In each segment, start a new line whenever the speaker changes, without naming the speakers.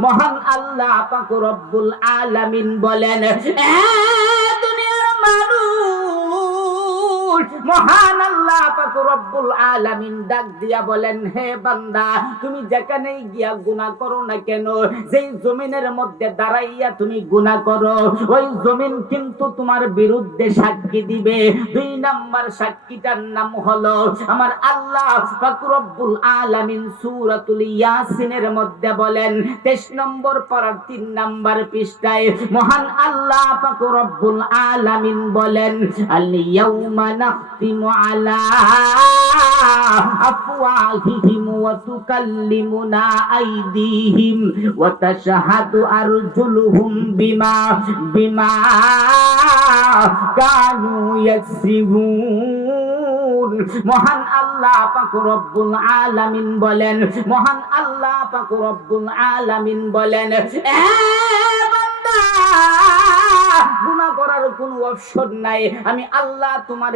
মহান আল্লাহ পাক আলামিন বলেন "এ দুনিয়ার মানুষ মহান আল্লাহ পাক রব্বুল আলামিন ডাক দিয়া বলেন, হে বান্দা, তুমি যেখানেই গিয়া গুনাহ করো না কেন? যেই জমিনের মধ্যে দাঁড়াইয়া তুমি গুনাহ করো, ওই জমিন কিন্তু তোমার বিরুদ্ধে সাক্ষী দিবে। দুই নাম্বার সাক্ষীটার নাম হলো আমার আল্লাহ পাক রব্বুল আলামিন সূরাতুল ইয়াসিনের মধ্যে বলেন 23 নম্বর পারার 3 নাম্বার পৃষ্ঠায় মহান আল্লাহ পাক রব্বুল আলামিন বলেন আল ইয়াউমা আফওয়াহিহিম ওয়া তুকাল্লিমুনা আইদিহিম ওয়া তাশহাদু আরজুলুহুম বিমা বিমা কানু ইয়াকসিবুন মহান আল্লাহ পাক রব্বুল আলামিন বলেন, মহান আল্লাহ পাক রব্বুল আলামিন বলেন, এ বান্দা গুনাহ করার কোনো অপশন নাই। আমি আল্লাহ তোমার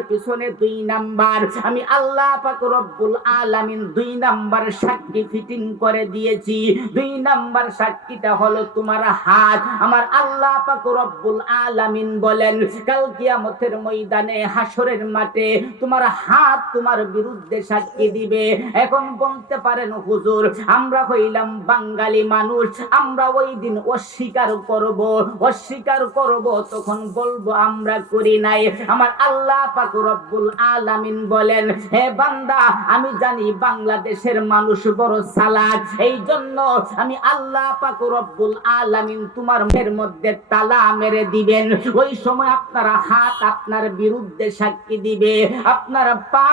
দুই নাম্বার। আমি আল্লাহ পাক রব্বুল আলামিন দুই নাম্বার সাক্ষী ফিটিং করে দিয়েছি। দুই নাম্বার সাক্ষীটা হলো তোমার হাত। আমার আল্লাহ পাক রব্বুল আলামিন বলেন, কাল কিয়ামতের ময়দানে হাসরের মাঠে তোমার হাত তোমার বিরুদ্ধে সাক্ষী দিবে। এখন বলতে পারেন, হুজুর, আমরা হইলাম বাঙালি মানুষ। আমরা ওই দিন অস্বীকার করব অস্বীকার করব তখন বলব, আমরা করি নাই। আমার আল্লাহ পাক রব্বুল আলামিন বলেন, হে বান্দা, আমি জানি বাংলাদেশের মানুষ বড় সালাদ এই জন্য আমি আল্লাহ পাক রব্বুল আলামিন তোমার মেয়ের মধ্যে তালা মেরে দিবেন। ওই সময় আপনার হাত আপনার বিরুদ্ধে সাক্ষী দিবে। আপনার পা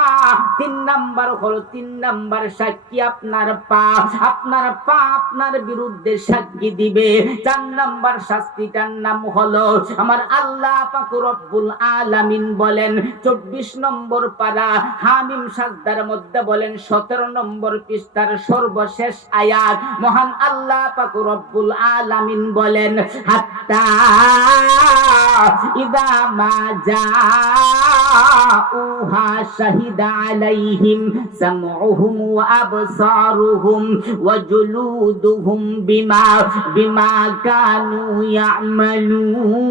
তিন নাম্বার হলো তিন নাম্বার সাক্ষী আপনার পা। আপনার পা আপনার বিরুদ্ধে সাক্ষী দিবে। চার নাম্বার শাস্তিটার নাম হলো আমার আল্লাহ পাক রব্বুল আলামিন বলেন, চব্বিশ নম্বর পারা হামিম সাজদার মধ্যে বলেন, সতেরো নম্বর পৃষ্ঠার সর্বশেষ আয়াত, মহান আল্লাহ পাক রব্বুল আলামিন বলেন ইদা শাহিদা আলাইহিম সামউহুম আবসারুহুম ওয়া জুলুদুহুম বিমা বিমা কানু ইয়ামালুন।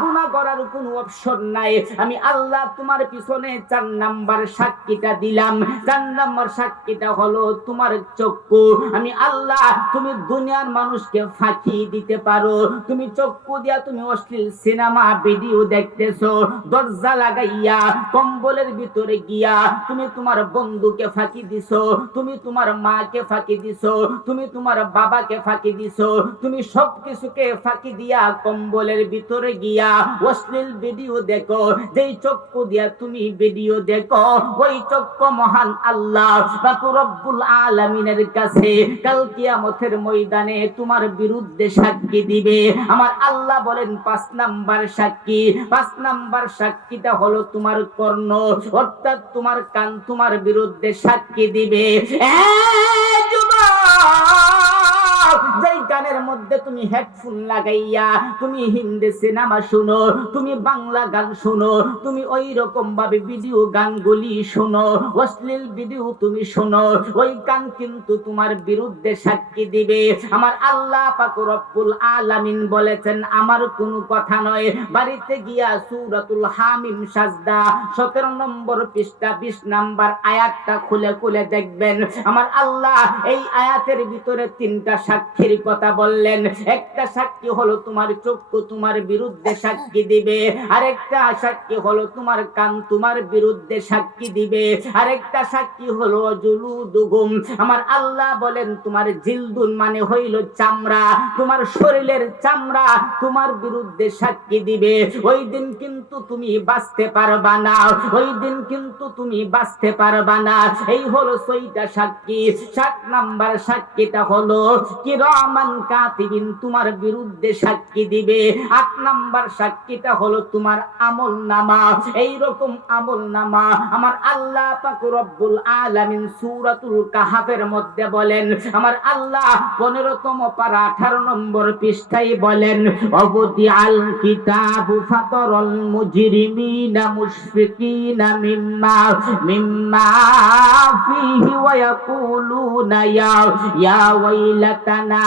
গুনাহ করার কোনো অপশন নাই। আমি আল্লাহ তোমার পিছনে চার নাম্বার সাক্ষীটা দিলাম। চার নাম্বার সাক্ষীটা হলো তোমার চক্ষু। আমি আল্লাহ, তুমি দুনিয়ার মানুষকে ফাঁকি দিতে পারো। তুমি চক্ষু দিয়া তুমি অশ্লীল সিনেমা, ভিডিও দরজা লাগাইয়া, কম্বলের ভিতরে গিয়া তুমি তোমার বন্ধুকে ফাঁকি দিছো। তুমি তোমার মাকে ফাঁকি দিছো। তুমি তোমার বাবাকে ফাঁকি দিছো। তুমি সব কিছুকে ফাঁকি দিয়া কম্বলের ভিতরে গিয়া অশ্লীল ভিডিও দেখো যেই চক্ষু দিয়া তুমি ভিডিও দেখো ওই চক্ষু মহান আল্লাহ রব্বুল আলামিনের কাছে কাল কিয়ামতের ময়দানে তোমার বিরুদ্ধে সাক্ষী দিবে। আমার আল্লাহ বলেন পাঁচ নাম্বার সাক্ষী পাঁচ নাম্বার সাক্ষীটা হলো তোমার কর্ণ অর্থাৎ তোমার কান তোমার বিরুদ্ধে সাক্ষী দিবে। যুবক, গানের মধ্যে তুমি হেডফোন লাগাইয়া, তুমি হিন্দি সিনেমা শুনো, তুমি বাংলা গান শুনো, তুমি ওই রকম ভাবে ভিডিও গানগুলি শুনো, অশ্লীল ভিডিও তুমি শুনো, ওই গান কিন্তু তোমার বিরুদ্ধে সাক্ষী দিবে। আমার আল্লাহ পাক রব্বুল আলামিন বলেছেন, আমার কোনো কথা নয়, বাড়িতে গিয়া সূরাতুল হামিম সাজদা 17 নম্বর পৃষ্ঠা 20 নাম্বার আয়াতটা খুলে খুলে দেখবেন। আমার আল্লাহ এই আয়াতের ভিতরে তিনটা সাক্ষীর কথা বললেন, একটা সাক্ষী হলো তোমার চক্ষু, তোমার বিরুদ্ধে সাক্ষী দিবে। আরেকটা সাক্ষী হলো তোমার কান, তোমার বিরুদ্ধে সাক্ষী দিবে। আরেকটা সাক্ষী হলো জুলুদুগুম আমার আল্লাহ বলেন, তোমার জিলদুন মানে হইল চামড়া, তোমার শরীরের চামড়া তোমার বিরুদ্ধে সাক্ষী দিবে। ওই দিন কিন্তু তুমি বাঁচতে পারবা না, ওই দিন কিন্তু তুমি বাঁচতে পারবা না। এই হলো ছয়টা সাক্ষী। সাত নাম্বার সাক্ষীটা হলো কিরামান কিরামান কাতিবিন তোমার বিরুদ্ধে সাক্ষী দিবে। আট নাম্বার সাক্ষীটা হলো তোমার আমল নামা। এইরকম আমল নামা আমার আল্লাহ পাক রব্বুল আলামিন সূরাতুল কাহাফের মধ্যে বলেন, আমার আল্লাহ 15তম পারা 18 নম্বর পৃষ্ঠায় বলেন অবদি আল কিতাবু ফাতরল মুজরিমিনা মুশফিকিনা মিম্মা মিম্মা ওয়া ইয়াকুলুনা ইয়া ইয়া ওয়াইলাতানা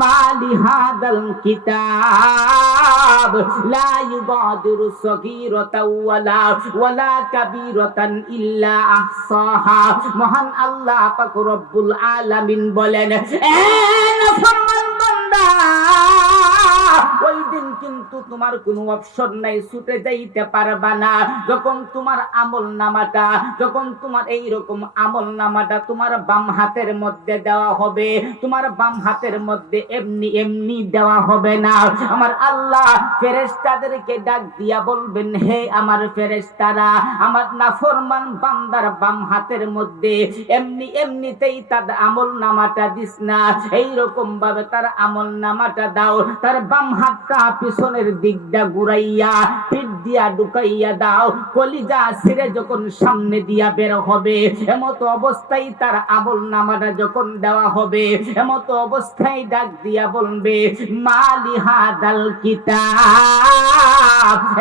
মা লিহাদাল কিতাব লা ইউগাদিরু সগীরাতাও ওয়ালা ওয়ালা কাবীরাতান ইল্লা আহসাহা মহান আল্লাহ পাক রব্বুল আলামিন বলেন, এ নাফরমান বান্দা ওই দিন কিন্তু তোমার কোনো অপশন নাই, ছুটে যাইতে পারবা না। যখন তোমার আমল নামাটা, যখন তোমার এই রকম আমল নামাটা তোমার বাম হাতের মধ্যে দেওয়া হবে, তোমার বাম হাতের মধ্যে এমনি এমনি দেওয়া হবে না। আমার আল্লাহ ফেরেশতাদেরকে ডাক দিয়া বলবেন, হে আমার ফেরেশতারা, আমার নাফরমান বান্দার বাম হাতের মধ্যে এমনি এমনিতেই তার আমল নামাটা দিস না। এইরকম ভাবে তার আমল নামাটা দাও, তার বাম হাতটা পিছনের দিকটা ঘুরাইয়া দিয়া ঢুকাইয়া দাও, কলিজা যখন সামনে দিয়া বের হবে, এমত অবস্থায় তার নামাটা যখন দেওয়া হবে, এমত অবস্থায় ডাক দিয়া বলবে মালি হাদাল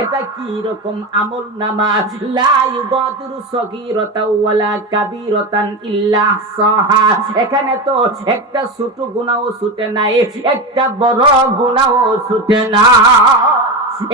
এটা কি রকম আমল নামা? ওয়ালা ইল্লা সাহা এখানে তো একটা ছোট গুনাহও ছুটে নাই, একটা বড় গুনাহও ছুটে না।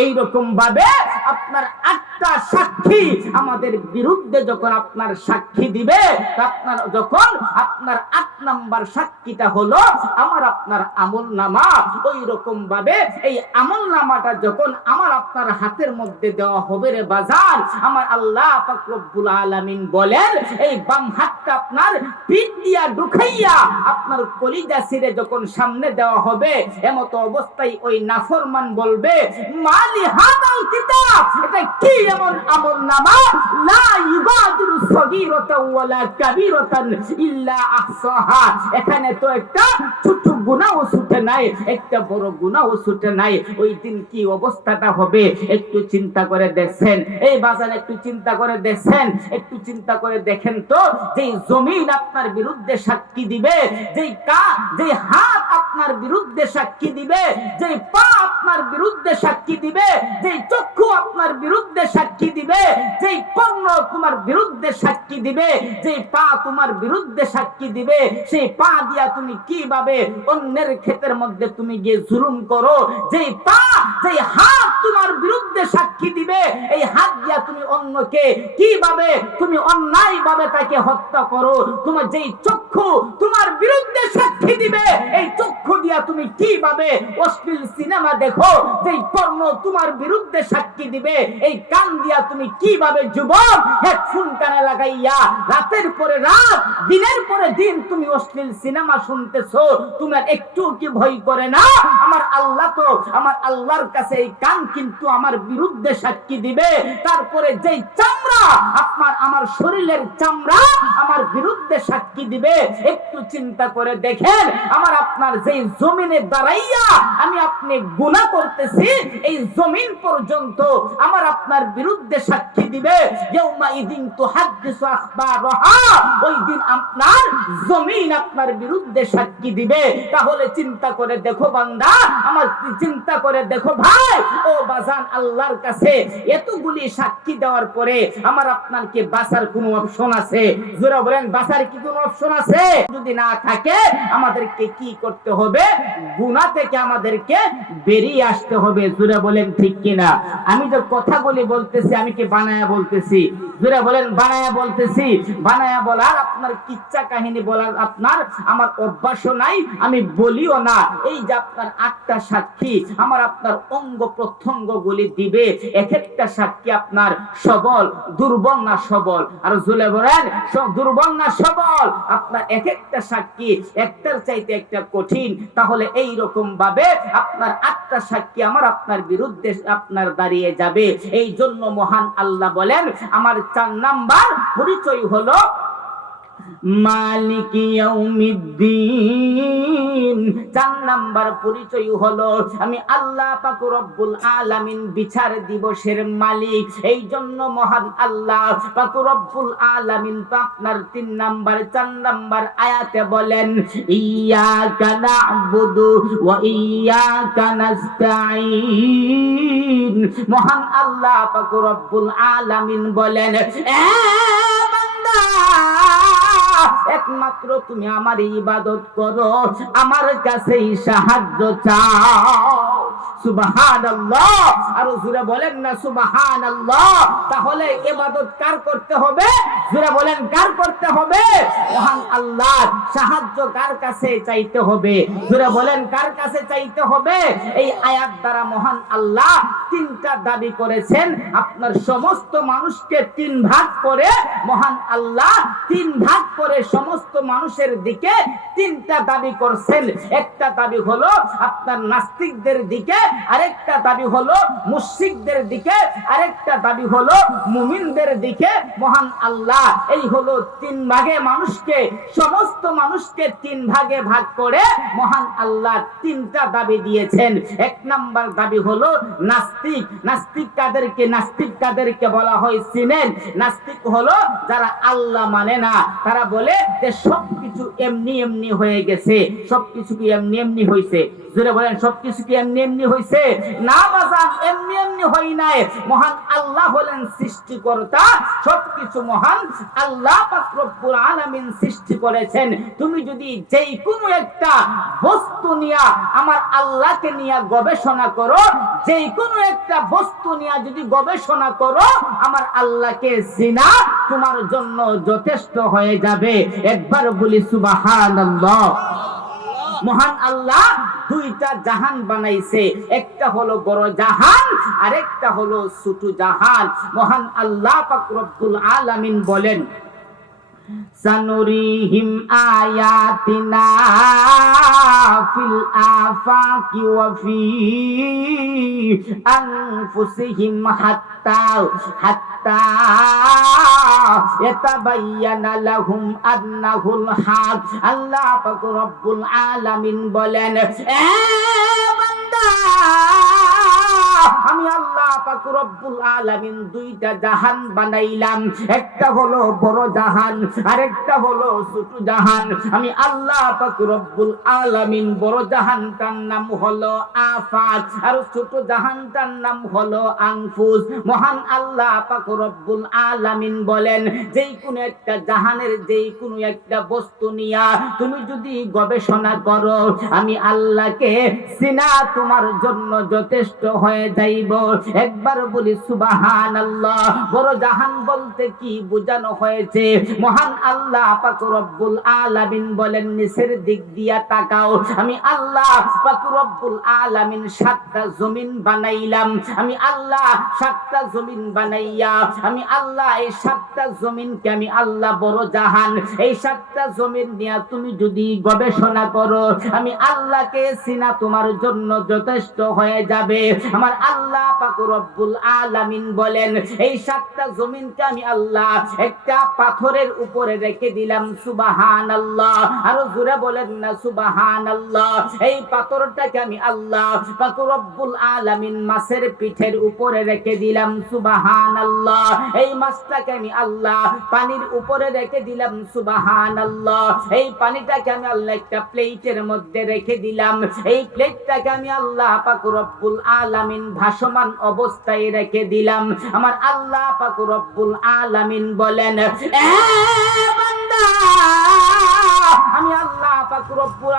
এইরকম ভাবে আপনার আটটা সাক্ষী আমাদের বিরুদ্ধে যখন আপনার সাক্ষী দিবে, আপনার যখন আপনার আট নাম্বার সাক্ষীটা হলো আমার আপনার আমল নামা ওই রকম ভাবে এই আমল নামাটা যখন আমার আপনার হাতের মধ্যে দেওয়া হবে রে বাজার, আমার আল্লাহ রব্বুল আলামিন বলেন, এই বাম হাতটা আপনার পিঠ দিয়া ঢুকাইয়া আপনার কলিজা ছিঁড়ে যখন সামনে দেওয়া হবে, এমতো অবস্থায় ওই নাফরমান বলবে মালি হাদাল কিতাব। এটা কি এমন আমল নামা লা ওয়ালা কাবীরাতান ইল্লা আহসাহা। এখানে তো একটা ছোট গুনাহও ছুটে নাই, একটা বড় গুনাহও ছুটে নাই। ওই দিন কি অবস্থাটা হবে? একটু চিন্তা করে দেখছেন এই বাজার একটু চিন্তা করে দেখছেন একটু চিন্তা করে দেখেন তো যে জমিন আপনার বিরুদ্ধে সাক্ষী দিবে, যেই কা যে হাত আপনার বিরুদ্ধে সাক্ষী দিবে যে পা আপনার বিরুদ্ধে সাক্ষী দিবে যে চক্ষু আপনার বিরুদ্ধে সাক্ষী দিবে যে কর্ণ তোমার বিরুদ্ধে সাক্ষী দিবে যে পা তোমার বিরুদ্ধে সাক্ষী দিবে, সেই পা দিয়া তুমি কীভাবে অন্যের ক্ষেতের মধ্যে তুমি গিয়ে জুলুম করো? যে পা যে হাত তোমার বিরুদ্ধে সাক্ষী দিবে, এই হাত দিয়া তুমি অন্যকে কীভাবে, তুমি অন্যায় ভাবে তাকে হত্যা করো? তোমার যেই চক্ষু তোমার বিরুদ্ধে সাক্ষী দিবে, এই চক্ষু দিয়া তুমি কীভাবে অশ্লীল সিনেমা দেখো? যেই পর্ণ তোমার বিরুদ্ধে সাক্ষী দিবে? এই কান দিয়া তুমি কীভাবে যুবক? হেডফোন কানে লাগাইয়া রাতের পরে রাত, দিনের পরে দিন তুমি অশ্লীল সিনেমা শুনতেছো। তোমার একটু কি ভয় করে না? আমার আল্লাহ তো, আমার আল্লাহর কাছে এই কান কিন্তু আমার বিরুদ্ধে সাক্ষী দিবে। তারপরে যেই চামড়া, আপনার আমার শরীরের চামড়া আমার বিরুদ্ধে সাক্ষী দিবে। একটু চিন্তা করে দেখেন, আমার আপনার যেই জমিনে দাঁড়াইয়া আমি আপনি গুনাহ করতেছি, এই জমিন পর্যন্ত আমার আপনার বিরুদ্ধে সাক্ষী দিবে। ওই দিন আপনার জমিন আপনার বিরুদ্ধে সাক্ষী দিবে। তাহলে চিন্তা করে দেখো বান্দা, আমার চিন্তা করে দেখো ভাই। ও বাজান, আল্লাহর কাছে এতগুলি সাক্ষী দেওয়ার পরে আমার আপনার কি বাঁচার কোনো অপশন আছে? জোরা বলেন, বাঁচার কি কোনো অপশন আছে? যদি না থাকে, আমাদেরকে কি করতে হবে? গুনাহ থেকে আমাদেরকে বেরিয়ে আসতে হবে। জোরে বলেন ঠিক কিনা? আমি যে কথাগুলি বলতেছি, আমি কি বানায়া বলতেছি? জোরে বলেন, বানায়া বলতেছি। বানায়া বলার আপনার কিচ্ছা কাহিনী বলার আপনার আমার অভ্যাসও নাই, আমি বলিও না। এই যে আপনার আটটা সাক্ষী, আমার আপনার অঙ্গ প্রত্যঙ্গ গুলি দিবে এক একটা সাক্ষী আপনার সবল, দুর্বল না সবল? আর জুলে বলেন দুর্বল না সবল? আপনার এক একটা সাক্ষী, একটার চাইতে একটা কঠিন। তাহলে এই রকম ভাবে আপনার আটটা সাক্ষী আমার আপনার বিরুদ্ধে আপনার দাঁড়িয়ে যাবে। এই জন্য মহান আল্লাহ বলেন আমার চার নাম্বার পরিচয় হলো মালিক ইয়াউমিদ্দিন। চার নাম্বার পরিচয় হলো, আমি আল্লাহ পাক রব্বুল আলামিন বিচার দিবসের মালিক। এই জন্য মহান আল্লাহ পাক রব্বুল আলামিন আপনার তিন নাম্বার, চার নাম্বার আয়াতে বলেন, ইয়াকা না'বুদু ওয়া ইয়াকা নাস্তাঈন। মহান আল্লাহ পাক রব্বুল আলামিন বলেন, এ বান্দা একমাত্র তুমি আমার ইবাদত করো আমার কাছে সাহায্য চাও। সুবহানাল্লাহ। আর জুরে বলেন না সুবহানাল্লাহ। তাহলে ইবাদত কার করতে হবে? জুরে বলেন, কার করতে হবে? মহান আল্লাহ, সাহায্য কার কাছে চাইতে হবে? জুরে বলেন, কার কাছে চাইতে হবে? এই আয়াত দ্বারা মহান আল্লাহ তিনটা দাবি করেছেন। আপনার সমস্ত মানুষকে তিন ভাগ করে, মহান আল্লাহ তিন ভাগ করে সমস্ত মানুষের দিকে তিনটা দাবি করছেন। একটা দাবি হলো, আপনার নাস্তিকদের দিকে আরেকটা দাবি হলো মুশরিকদের দিকে, আরেকটা দাবি হলো মুমিনদের দিকে। মহান আল্লাহ, এই হলো তিন ভাগে মানুষকে, সমস্ত মানুষকে তিন ভাগে ভাগ করে মহান আল্লাহ তিনটা দাবি দিয়েছেন। এক নাম্বার দাবি হলো নাস্তিক। নাস্তিক কাদেরকে? নাস্তিক কাদেরকে বলা হয় সিনেন নাস্তিক হলো যারা আল্লাহ মানে না। তারা বলে যে সবকিছু এমনি এমনি হয়ে গেছে, সবকিছু কি এমনি এমনি হয়েছে জোরে বলেন, সবকিছু কি এমনি এমনি হয়েছে না বাজান এমনি এমনি হই নাই। মহান আল্লাহ হলেন সৃষ্টিকর্তা, সবকিছু মহান আল্লাহ রব্বুল আলামিন সৃষ্টি করেছেন। তুমি যদি যেই কোনো একটা বস্তু নিয়া আমার আল্লাহকে নিয়ে গবেষণা করো যেই কোনো একটা বস্তু নিয়ে যদি গবেষণা করো, আমার আল্লাহকে চিনা তোমার জন্য যথেষ্ট হয়ে যাবে। একবার বলি সুবহানাল্লাহ। মহান আল্লাহ দুইটা জাহান বানাইছে। একটা হলো বড় জাহান, আরেকটা হলো ছোট জাহান। মহান আল্লাহ পাক রব্বুল আলামিন বলেন সানুরিহিম আয়াতিনা ফিল আফাকি ওয়া ফি আনফুসিহিম হাত্তা হাত্তা ইয়াতাবায়ানা লাহুম আন্নাহুল হক। আল্লাহ পাক রব্বুল আলামিন বলেন, এ বান্দা আমি আল্লাহ পাক রব্বুল আলামিন দুইটা জাহান বানাইলাম। একটা হলো বড় জাহান, আরেকটা হলো ছোট জাহান। আমি আল্লাহ পাক রব্বুল আলামিন বড় জাহানটার নাম হলো আফাক আর ছোট জাহানটার নাম হলো আনফুস। মহান আল্লাহ পাক রব্বুল আলামিন বলেন যেই কোনো একটা জাহানের যেই কোনো একটা বস্তু নিয়া তুমি যদি গবেষণা করো, আমি আল্লাহকে সিনা তোমার জন্য যথেষ্ট হয়ে যাইব। একবার বলি সুবাহান আল্লাহ বড় জাহান বলতে কি বোঝানো হয়েছে? মহান আল্লাহ আলামিন বলেন, নিচের দিক দিয়া তাকাও। আমি আল্লাহ আলামিন সাতটা জমিন বানাইলাম। আমি আল্লাহ সাতটা জমিন বানাইয়া, আমি আল্লাহ এই সাতটা জমিনকে আমি আল্লাহ বড় জাহান। এই সাতটা জমিন নিয়ে তুমি যদি গবেষণা করো, আমি আল্লাহকে সিনা তোমার জন্য যথেষ্ট হয়ে যাবে। আমার আল্লাহ পাক রব্বুল আলামিন বলেন, এই সাতটা জমিনকে আমি আল্লাহ একটা পাথরের উপরে রেখে দিলাম, সুবহানাল্লাহ। আরও জোরে বলেন না, সুবহানাল্লাহ। এই পাথরটাকে আমি আল্লাহ পাক রব্বুল আলামিন মাছের পিঠের উপরে রেখে দিলাম, সুবহানাল্লাহ। এই মাছটাকে আমি আল্লাহ পানির উপরে রেখে দিলাম, সুবহানাল্লাহ। এই পানিটাকে আমি আল্লাহ একটা প্লেটের মধ্যে রেখে দিলাম। এই প্লেটটাকে আমি আল্লাহ পাক রব্বুল আলামিন ভাসমান অবস্থায় রেখে দিলাম। আমার আল্লাহ পাকুর আলামিন বলেন "এ বান্দা, আমি আল্লাহ পাক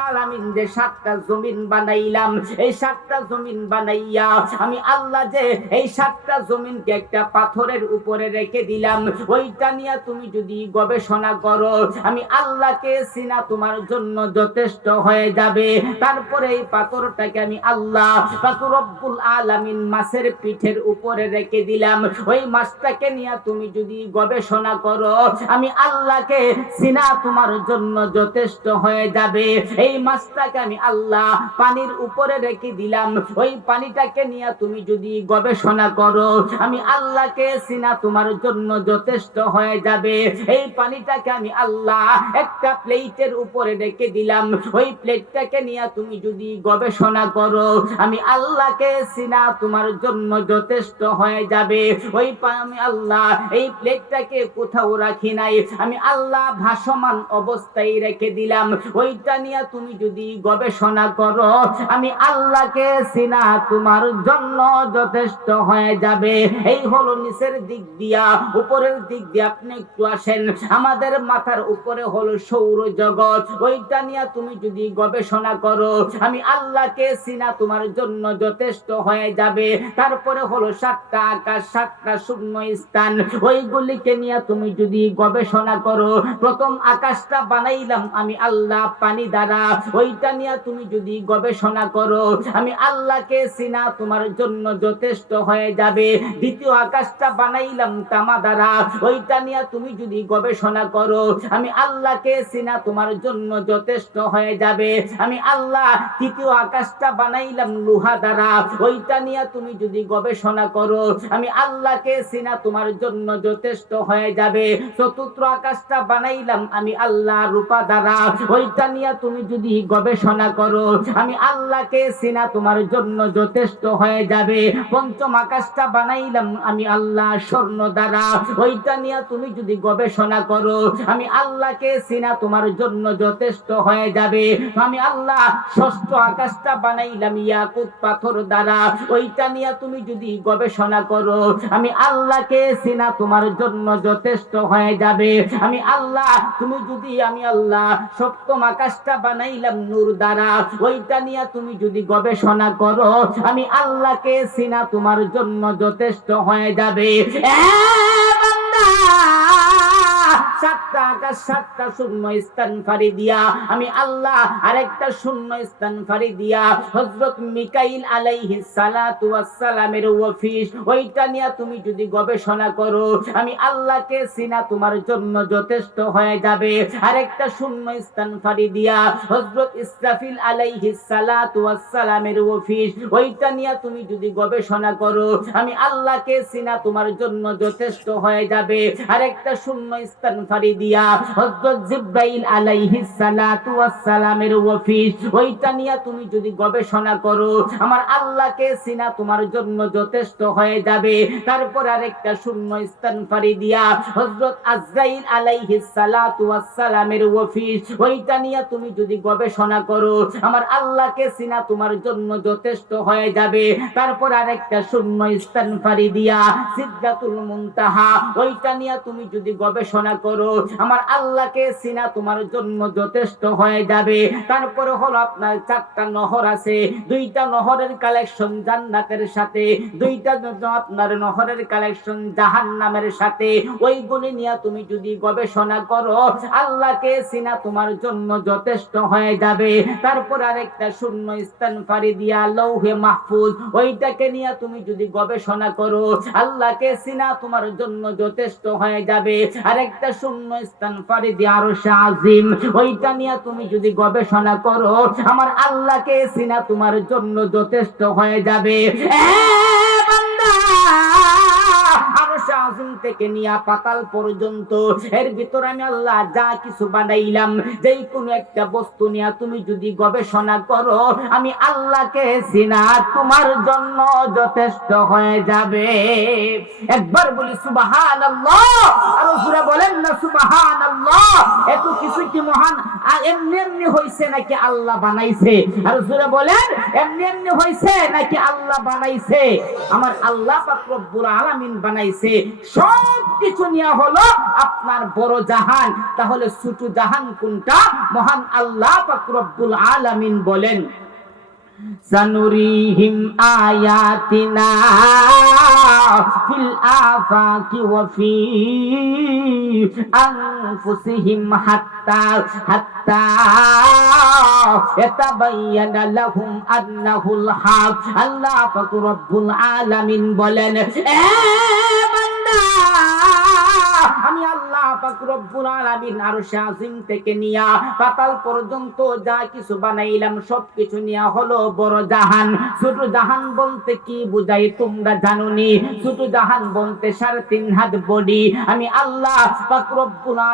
আলামিন যে সাতটা জমিন বানাইলাম, এই সাতটা জমিন বানাইয়া আমি আল্লাহ যে এই সাতটা জমিনকে একটা পাথরের উপরে রেখে দিলাম, ওইটা নিয়ে তুমি যদি গবেষণা করো, আমি আল্লাহকে সিনা তোমার জন্য যথেষ্ট হয়ে যাবে। তারপরে এই পাথরটাকে আমি আল্লাহ আলামিন মাছের পিঠের উপরে রেখে দিলাম। ওই মাছটাকে নিয়ে তুমি যদি গবেষণা করো, আমি আল্লাহকে সিনা তোমার জন্য যথেষ্ট হয়ে যাবে। এই মাছটাকে আমি আল্লাহ পানির উপরে রেখে দিলাম। ওই পানিটাকে নিয়ে তুমি যদি গবেষণা করো, আমি আল্লাহকে সিনা তোমার জন্য যথেষ্ট হয়ে যাবে। এই পানিটাকে আমি আল্লাহ একটা প্লেটের উপরে রেখে দিলাম। ওই প্লেটটাকে নিয়ে তুমি যদি গবেষণা করো, আমি আল্লাহকে সিনা তোমার জন্য যথেষ্ট হয়ে যাবে। ওই আমি আল্লাহ এই প্লেটটাকে কোথাও রাখি নাই। আমি আল্লাহ ভাসমান অবস্থায় রেখে দিলাম। ওইটা নিয়ে তুমি যদি গবেষণা করো, আমি আল্লাহকে সিনা তোমার জন্য যথেষ্ট হয়ে যাবে। এই হলো নিচের দিক দিয়া, উপরের দিক দিয়ে আপনি একটু আসেন। আমাদের মাথার উপরে হলো সৌর জগৎ ওইটা নিয়ে তুমি যদি গবেষণা করো, আমি আল্লাহকে সিনা তোমার জন্য যথেষ্ট হয়ে যাবে। তারপরে হলো সাতটা আকাশ, সাতটা শূন্য স্থান। ওইগুলিকে নিয়ে তুমি যদি গবেষণা করো, প্রথম আকাশটা বানাইলাম আমি আল্লাহ পানি দ্বারা ওইটা নিয়ে তুমি যদি গবেষণা করো, আমি আল্লাহকে সিনা তোমার জন্য যথেষ্ট হয়ে যাবে। দ্বিতীয় আকাশটা বানাইলাম তামা দ্বারা, ওইটা নিয়ে তুমি যদি গবেষণা করো, আমি আল্লাহকে সিনা তোমার জন্য যথেষ্ট হয়ে যাবে। আমি আল্লাহ তৃতীয় আকাশটা বানাইলাম লোহা দ্বারা, ওইটা নিয়ে তুমি যদি গবেষণা করো, আমি আল্লাহকে সিনা তোমার জন্য যথেষ্ট হয়ে যাবে। চতুর্থ আকাশটা বানাইলাম, আমি আল্লাহ রূপা দ্বারা ওইটা নিয়ে তুমি যদি গবেষণা করো, আমি আল্লাহকে সিনা তোমার জন্য যথেষ্ট হয়ে যাবে। পঞ্চম আকাশটা বানাইলাম আমি আল্লাহ স্বর্ণ দ্বারা। ওইটা নিয়ে তুমি যদি গবেষণা করো, আমি আল্লাহকে সিনা তোমার জন্য যথেষ্ট হয়ে যাবে। আমি আল্লাহ ষষ্ঠ আকাশটা বানাইলাম ইয়াকুত পাথর দ্বারা। ওইটা নিয়ে তুমি যদি গবেষণা করো, আমি আল্লাহকে সিনা তোমার জন্য যথেষ্ট হয়ে যাবে। আমি আল্লাহ, তুমি যদি, আমি আল্লাহ সপ্তম আকাশটা বানাইলাম নূর দ্বারা। ওইটা নিয়ে তুমি যদি গবেষণা করো, আমি আল্লাহকে সিনা তোমার জন্য যথেষ্ট হয়ে যাবে। বান্দা! সাতটা সাতটা শূন্য স্থান ফাড়ি দিয়া আমি আল্লাহ আরেকটা শূন্য স্থান ফাড়ি দিয়া হযরত মিকাইল আলাইহিস সালাতু ওয়াস সালামের অফিস ওইটা নিয়ে তুমি যদি গবেষণা করো, আমি আল্লাহকে সিনা তোমার জন্য যথেষ্ট হয়ে যাবে। আরেকটা শূন্য স্থান ফাড়ি দিয়া হযরত ইসরাফিল আলাইহিস সালাতু ওয়াস সালামের অফিস ওইটা নিয়ে তুমি যদি গবেষণা করো, আমি আল্লাহকে সিনা তোমার জন্য যথেষ্ট হয়ে যাবে। আরেকটা শূন্য স্থান হযরত জিব্রাইল আলাইহিস সালাতু ওয়াস সালামের অফিস ওইটা তুমি যদি গবেষণা করো, আমার আল্লাহকে সিনা তোমার জন্য যথেষ্ট হয়ে যাবে। তারপর আরেকটা শূন্য স্থান ফাড়ি দিয়া হযরত আজরাইল আলাইহিস সালাতু ওয়াস সালামের অফিস ওইটা তুমি যদি গবেষণা করো, আমার আল্লাহকে সিনা তোমার জন্য যথেষ্ট হয়ে যাবে। তারপর আরেকটা শূন্য স্থান দিয়া সিদ্ধাতুল মুনতাহা, ওইটা নিয়ে তুমি যদি গবেষণা করো আমার আল্লাহকে সিনা তোমার জন্য যথেষ্ট হয়ে যাবে। তারপরে হলো আপনার চারটা নহর আছে, দুইটা নহরের কালেকশন জান্নাতের সাথে, দুইটা আপনার নহরের কালেকশন জাহান্নামের সাথে। ওইগুলি নিয়ে তুমি যদি গবেষণা করো, আল্লাহকে সিনা তোমার জন্য যথেষ্ট হয়ে যাবে। তারপর আরেকটা শূন্য স্থান ফাড়ি দিয়া লৌহে মাহফুজ, ওইটাকে নিয়ে তুমি যদি গবেষণা করো, আল্লাহকে সিনা তোমার জন্য যথেষ্ট হয়ে যাবে। আরেকটা শূন্য স্থান ফারিদি দিয়া আরও আজিম। ওইটা নিয়ে তুমি যদি গবেষণা করো, আমার আল্লাহকে সিনা তোমার জন্য যথেষ্ট হয়ে যাবে। বান্দা, আরশে আজিম থেকে নিয়া পাতাল পর্যন্ত, এর ভিতর আমি আল্লাহ যা কিছু বানাইলাম, যেই কোনো একটা বস্তু নিয়া তুমি যদি গবেষণা করো, আমি আল্লাহকে সিনা তোমার জন্য যথেষ্ট হয়ে যাবে। একবার বলি সুবাহান আরও জোরে বলেন না সুবাহান এত কিছু কি মহান? এমনি এমনি হইছে নাকি আল্লাহ বানাইছে? আর জোরে বলেন, এমনি এমনি হইছে নাকি আল্লাহ বানাইছে? আমার আল্লাহ পাক রব্বুল আলামিন বানাইছে। সব কিছু নিয়ে হলো আপনার বড় জাহান। তাহলে ছোট জাহান কোনটা? মহান আল্লাহ আলামিন বলেন, সানুরিহিম আয়াতিনা ফিল আফাকি ওয়া ফি আনফুসিহিম হাত্তা হাত্তা আল্লাহ পাক রব্বুল বলেন আমি আল্লাহ পাক আলামিন আরশে থেকে নিয়া পাতাল পর্যন্ত যা কিছু বানাইলাম সব কিছু নিয়া হলো বড় জাহান। ছোট জাহান বলতে কি বুঝাই তোমরা ছোট জাহান বলতে সাড়ে তিন হাত বডি। আমি আল্লাহ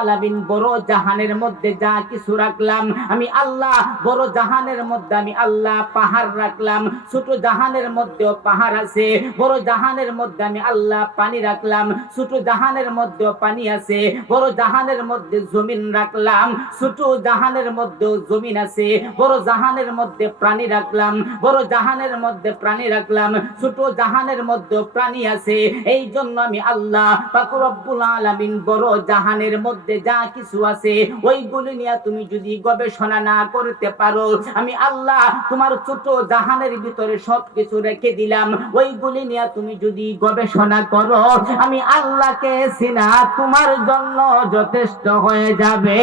আলামিন বড় জাহানের মধ্যে যা কিছু রাখলাম, আমি আল্লাহ বড় জাহানের মধ্যে আমি আল্লাহ পাহাড় রাখলাম। ছোট জাহানের মধ্যেও পাহাড় আছে, বড় জাহানের মধ্যে আমি আল্লাহ পানি রাখলাম। ছোট জাহানের মধ্যেও পানি আছে, বড় জাহানের মধ্যে জমিন রাখলাম ছোট জাহানের মধ্যেও জমিন আছে, বড় জাহানের মধ্যে প্রাণী রাখলাম, বড় জাহানের মধ্যে প্রাণী রাখলাম ছোট জাহানের মধ্যে প্রাণী আছে এই জন্য আমি আল্লাহ পাক রব্বুল আলামিন বড় জাহানের মধ্যে যা কিছু আছে, ওইগুলি নিয়ে তুমি যদি গবেষণা না করতে পারো, আমি আল্লাহ তোমার ছোট জাহানের ভিতরে সব কিছু রেখে দিলাম, ওইগুলি নিয়ে তুমি যদি গবেষণা করো, আমি আল্লাহকে সিনা তোমার জন্য যথেষ্ট হয়ে যাবে।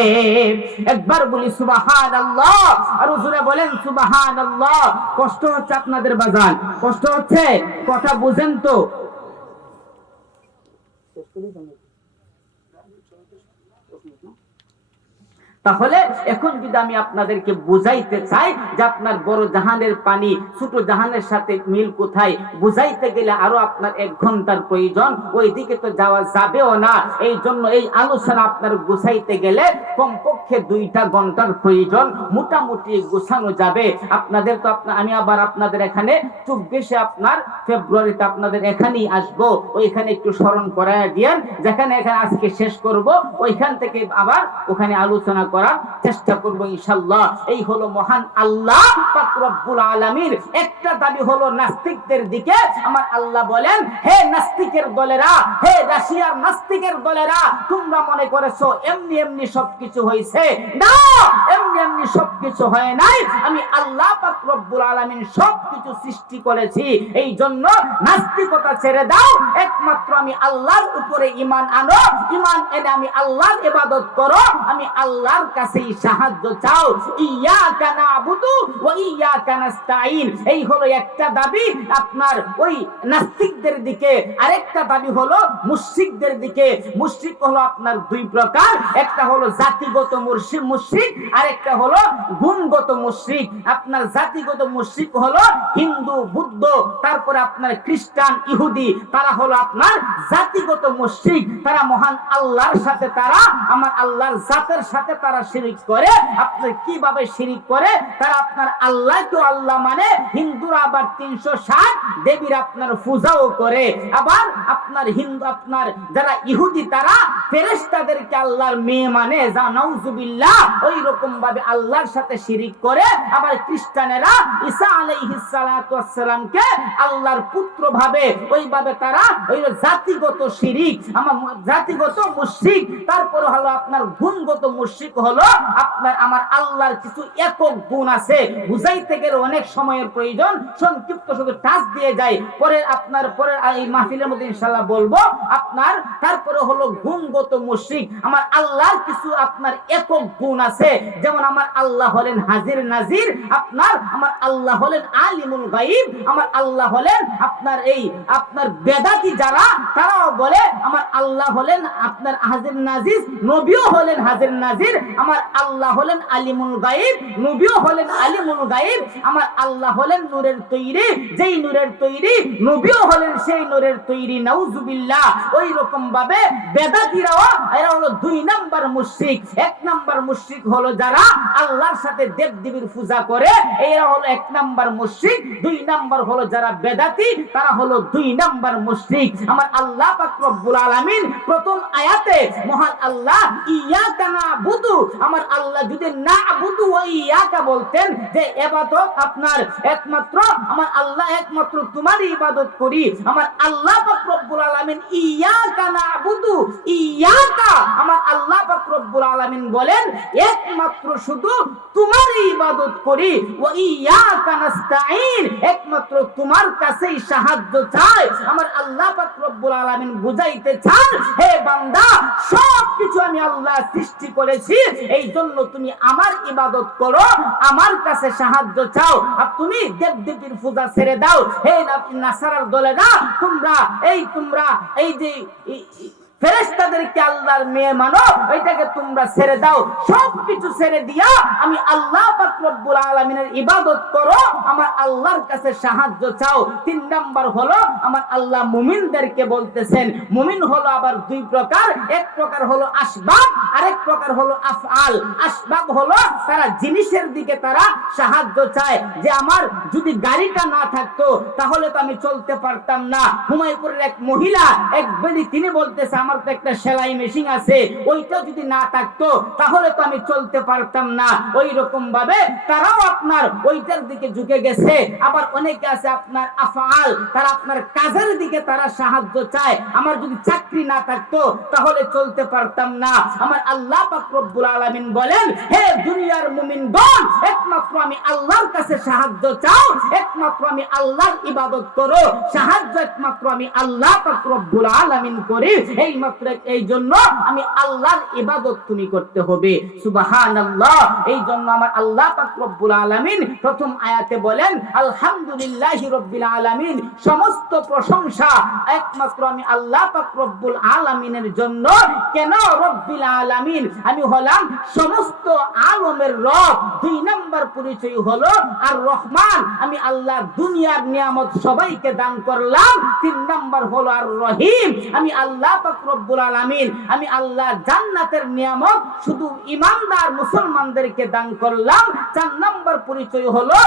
একবার বলি সুবাহান আল্লাহ আর উজুরে বলেন সুবাহান আল্লাহ কষ্ট হচ্ছে আপনাদের বাজান। কষ্ট হচ্ছে? কথা বুঝেন তো। তাহলে এখন যদি আমি আপনাদেরকে বুঝাইতে চাই যে আপনার বড় জাহানের পানি ছোট জাহানের সাথে মিল কোথায়, বুঝাইতে গেলে আরও আপনার এক ঘণ্টার প্রয়োজন। ওই দিকে তো যাওয়া যাবেও না। এই জন্য এই আলোচনা আপনার গুছাইতে গেলে কমপক্ষে দুইটা ঘণ্টার প্রয়োজন। মোটামুটি গুছানো যাবে। আপনাদের তো আপনার আমি আবার আপনাদের এখানে চব্বিশে আপনার ফেব্রুয়ারিতে আপনাদের এখানেই আসব। ওইখানে একটু স্মরণ করায় দিয়েন। যেখানে এখানে আজকে শেষ করব, ওইখান থেকে আবার ওখানে আলোচনা করার চেষ্টা করব ইনশাল্লাহ এই হলো মহান আল্লাহ রব্বুল আলামিন। একটা দাবি হলো নাস্তিকদের দিকে। আমার আল্লাহ বলেন, হে নাস্তিকের দলেরা, হে রাশিয়ার নাস্তিকের দলেরা, তোমরা মনে করেছ এমনি এমনি সবকিছু হয়েছে না, এমনি এমনি সবকিছু হয় নাই। আমি আল্লাহ, পাক রব্বুল আলামিন সবকিছু সৃষ্টি করেছি। এই জন্য নাস্তিকতা ছেড়ে দাও। একমাত্র আমি আল্লাহর উপরে ইমান আনো। ইমান এনে আমি আল্লাহর ইবাদত করো। আমি আল্লাহর কাছেই সাহায্য চাও। ইয়াকা নাবুদু ওয়া ইয়াকা নাস্তাইন এই হলো একটা দাবি। আপনার ওই নাস্তিকদের দিকে আরেকটা দাবি হলো মুশরিকদের দিকে। মুশরিক হলো আপনার দুই প্রকার। একটা হলো জাতিগত মুশরিক মুশরিক, আরেকটা হলো গুণগত মুশরিক। আপনার জাতিগত মুশরিক হলো হিন্দু, বুদ্ধ, তারপরে আপনার খ্রিস্টান, ইহুদি। তারা হলো আপনার জাতিগত মুশরিক। তারা মহান আল্লাহর সাথে তারা, আমার আল্লাহর জাতের সাথে তারা শিরিক করে আপনার কীভাবে শিরিক করে? তারা আপনার আল্লাহকে আল্লাহ মানে। হিন্দুরা আবার তিনশো ষাট, দেবীর আপনার পূজাও করে। আবার আপনার হিন্দু, আপনার যারা ইহুদি, তারা ফেরেশতাদেরকে আল্লাহর মেয়ে মানে। যা ওই রকম ভাবে আল্লাহর সাথে শিরিক করে। আবার খ্রিস্টানেরা ঈসা আলাইহিস ওয়াসসালামকে আল্লাহর পুত্র ভাবে ওইভাবে তারা ওই জাতিগত শিরিক, আমার জাতিগত মুশরিক, তারপর হলো আপনার গুণগত মুশরিক হলো, আপনার আমার আল্লাহর কিছু একক গুণ আছে। বুঝাইতে গেলে অনেক সময়ের প্রয়োজন। সংক্ষিপ্ত শুধু টাচ দিয়ে যায়। পরে আপনার পরে এই মাহফিলের মধ্যে ইনশাআল্লাহ বলব, আপনার তারপরে হলো গুণগত মুশরিক। আমার আল্লাহর কিছু আপনার একক গুণ আছে। যেমন আমার আল্লাহ হলেন হাজির নাজির, আপনার, আমার আল্লাহ হলেন আলিমুল গাইব আমার আল্লাহ হলেন আপনার এই, আপনার বেদাতি যারা, তারাও বলে, আমার আল্লাহ হলেন আপনার হাজির নাজির, নবীও হলেন হাজির নাজির আমার আল্লাহ হলেন আলিমুল গাইব নবীও হলেন আলিমুল গাইব আমার আল্লাহ হলেন নূরের তৈরি, যেই নূরের তৈরি, নবীও হলেন সেই নূরের তৈরি। নাউজুবিল্লাহ ওই রকম ভাবে বেদাতিরাও, এরা হলো দুই নাম্বার মুশরিক। এক নাম্বার মুশরিক হলো যারা আল্লাহর সাথে দেব দেবীর পূজা করে, এরা হলো এক নাম্বার মুশরিক। দুই নাম্বার হলো যারা বেদাতি, তারা হলো দুই নাম্বার মুশরিক। আমার আল্লাহ পাক রব্বুল আলামিন প্রথম আয়াতে মহান আল্লাহ ইয়াকা নাবুদু আমার আল্লাহ যদি না ওই ইয়াকা বলতেন যে ইবাদত আপনার একমাত্র, আমার আল্লাহ একমাত্র তোমারই ইবাদত করি। আমার আল্লাহ পাক ইয়াকা নাবুদু, ইয়াকা, আমার আল্লাহ বলেন, একমাত্র শুধু তোমারই ইবাদত করি। ও ইয়াকা নাস্তাইন একমাত্র তোমার কাছেই সাহায্য চাই। আমার আল্লাহ পাক রব্বুল আলামিন বুঝাইতে চান, হে বান্দা সব কিছু আমি আল্লাহ সৃষ্টি করেছি এই জন্য তুমি আমার ইবাদত করো, আমার কাছে সাহায্য চাও। আর তুমি দেব দেবীর পূজা ছেড়ে দাও। হে দলে না তোমরা এই তোমরা এই যে যাদেরকে আল্লাহর মেয়ে মানো তোমরা ছেড়ে দাও। ছেড়ে দিয়া আমি আল্লাহ পাক রব্বুল ইবাদত করো, আমার আল্লাহর কাছে সাহায্য চাও। তিন নাম্বার হলো, আমার আল্লাহ মুমিনদেরকে বলতেছেন, মুমিন হলো আবার দুই প্রকার। এক প্রকার হলো আসবাব, আরেক প্রকার হলো আফআল। আসবাব হলো তারা জিনিসের দিকে তারা সাহায্য চায়। যে আমার যদি গাড়িটা না থাকতো, তাহলে তো আমি চলতে পারতাম না। হুমায়ুপুরের এক মহিলা, এক তিনি বলতেছে আমার তো একটা সেলাই মেশিন আছে, ওইটা যদি না থাকতো, তাহলে তো আমি চলতে পারতাম না। ওই রকম ভাবে তারাও আপনার ওইটার দিকে ঝুঁকে গেছে। আবার অনেকে আছে আপনার আফআল, তারা আপনার কাজের দিকে তারা সাহায্য চায়। আমার যদি চাকরি না থাকতো, তাহলে চলতে পারতাম না। আমার আল্লাহ পাক আলামিন বলেন, হে দুনিয়ার মুমিনগণ, একমাত্র আমি আল্লাহর কাছে সাহায্য চাও, একমাত্র আমি আল্লাহর ইবাদত করো। সাহায্য একমাত্র আমি আল্লাহ পাক আলামিন করি। এই এই জন্য আমি আল্লাহর ইবাদত তুমি করতে হবে। এই জন্য আমার আল্লাহ প্রথম আয়াতে বলেন সমস্ত প্রশংসা একমাত্র আমি আল্লাহ জন্য। কেন রব্বিল আমি হলাম সমস্ত আলমের রব। দুই নাম্বার পরিচয় হলো আর রহমান আমি আল্লাহ দুনিয়ার নিয়ামত সবাইকে দান করলাম। তিন নাম্বার হলো আর রহিম আমি আল্লাহ পাক রব্বুল আলামিন, আমি আল্লাহ জান্নাতের নিয়ামত শুধু ইমানদার মুসলমানদেরকে দান করলাম। চার নাম্বার পরিচয় হলো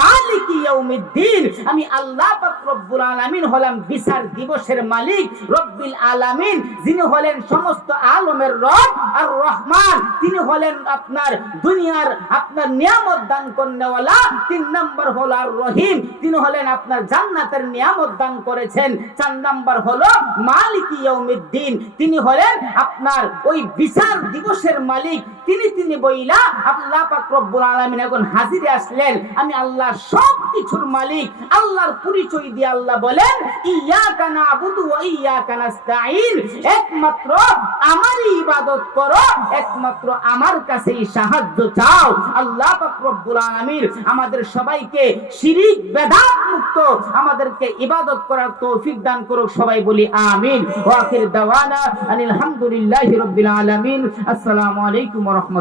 মালিক ইয়াউমিদ্দিন। আমি আল্লাহ পাক রব্বুল আলামিন হলাম বিচার দিবসের মালিক রব্বিল আলামিন। যিনি হলেন সমস্ত আলমের রব আর রহমান। তিনি হলেন আপনার দুনিয়ার আপনার নিয়ামত দান করনেওয়ালা। তিন নম্বর হলো আর রহিম। তিনি হলেন আপনার জান্নাতের নিয়ামত দান করেছেন। চার নাম্বার হলো মালিক ইয়াউমিদ্দিন। তিনি হলেন আপনার ওই বিচার দিবসের মালিক। তিনি তিনি বইলা আল্লাহ পাক রব্বুল আলামিন এখন হাজিরে আসলেন। আমি আল্লাহ সব কিছুর মালিক। আল্লাহর পরিচয় দিয়ে আল্লাহ বলেন, ইয়াকা নাবুদু ওয়া ইয়াকা নাস্তাঈন। একমাত্র আমারই ইবাদত করো, একমাত্র আমার কাছেই সাহায্য চাও। আল্লাহ পাক রব্বুল আলামিন আমাদের সবাইকে শিরিক, বেদাত মুক্ত আমাদেরকে ইবাদত করার তৌফিক দান করুক। সবাই বলি আমিন। ওয়া আখির دعوانا أن الحمد لله رب العالمين. السلام عليكم ورحمة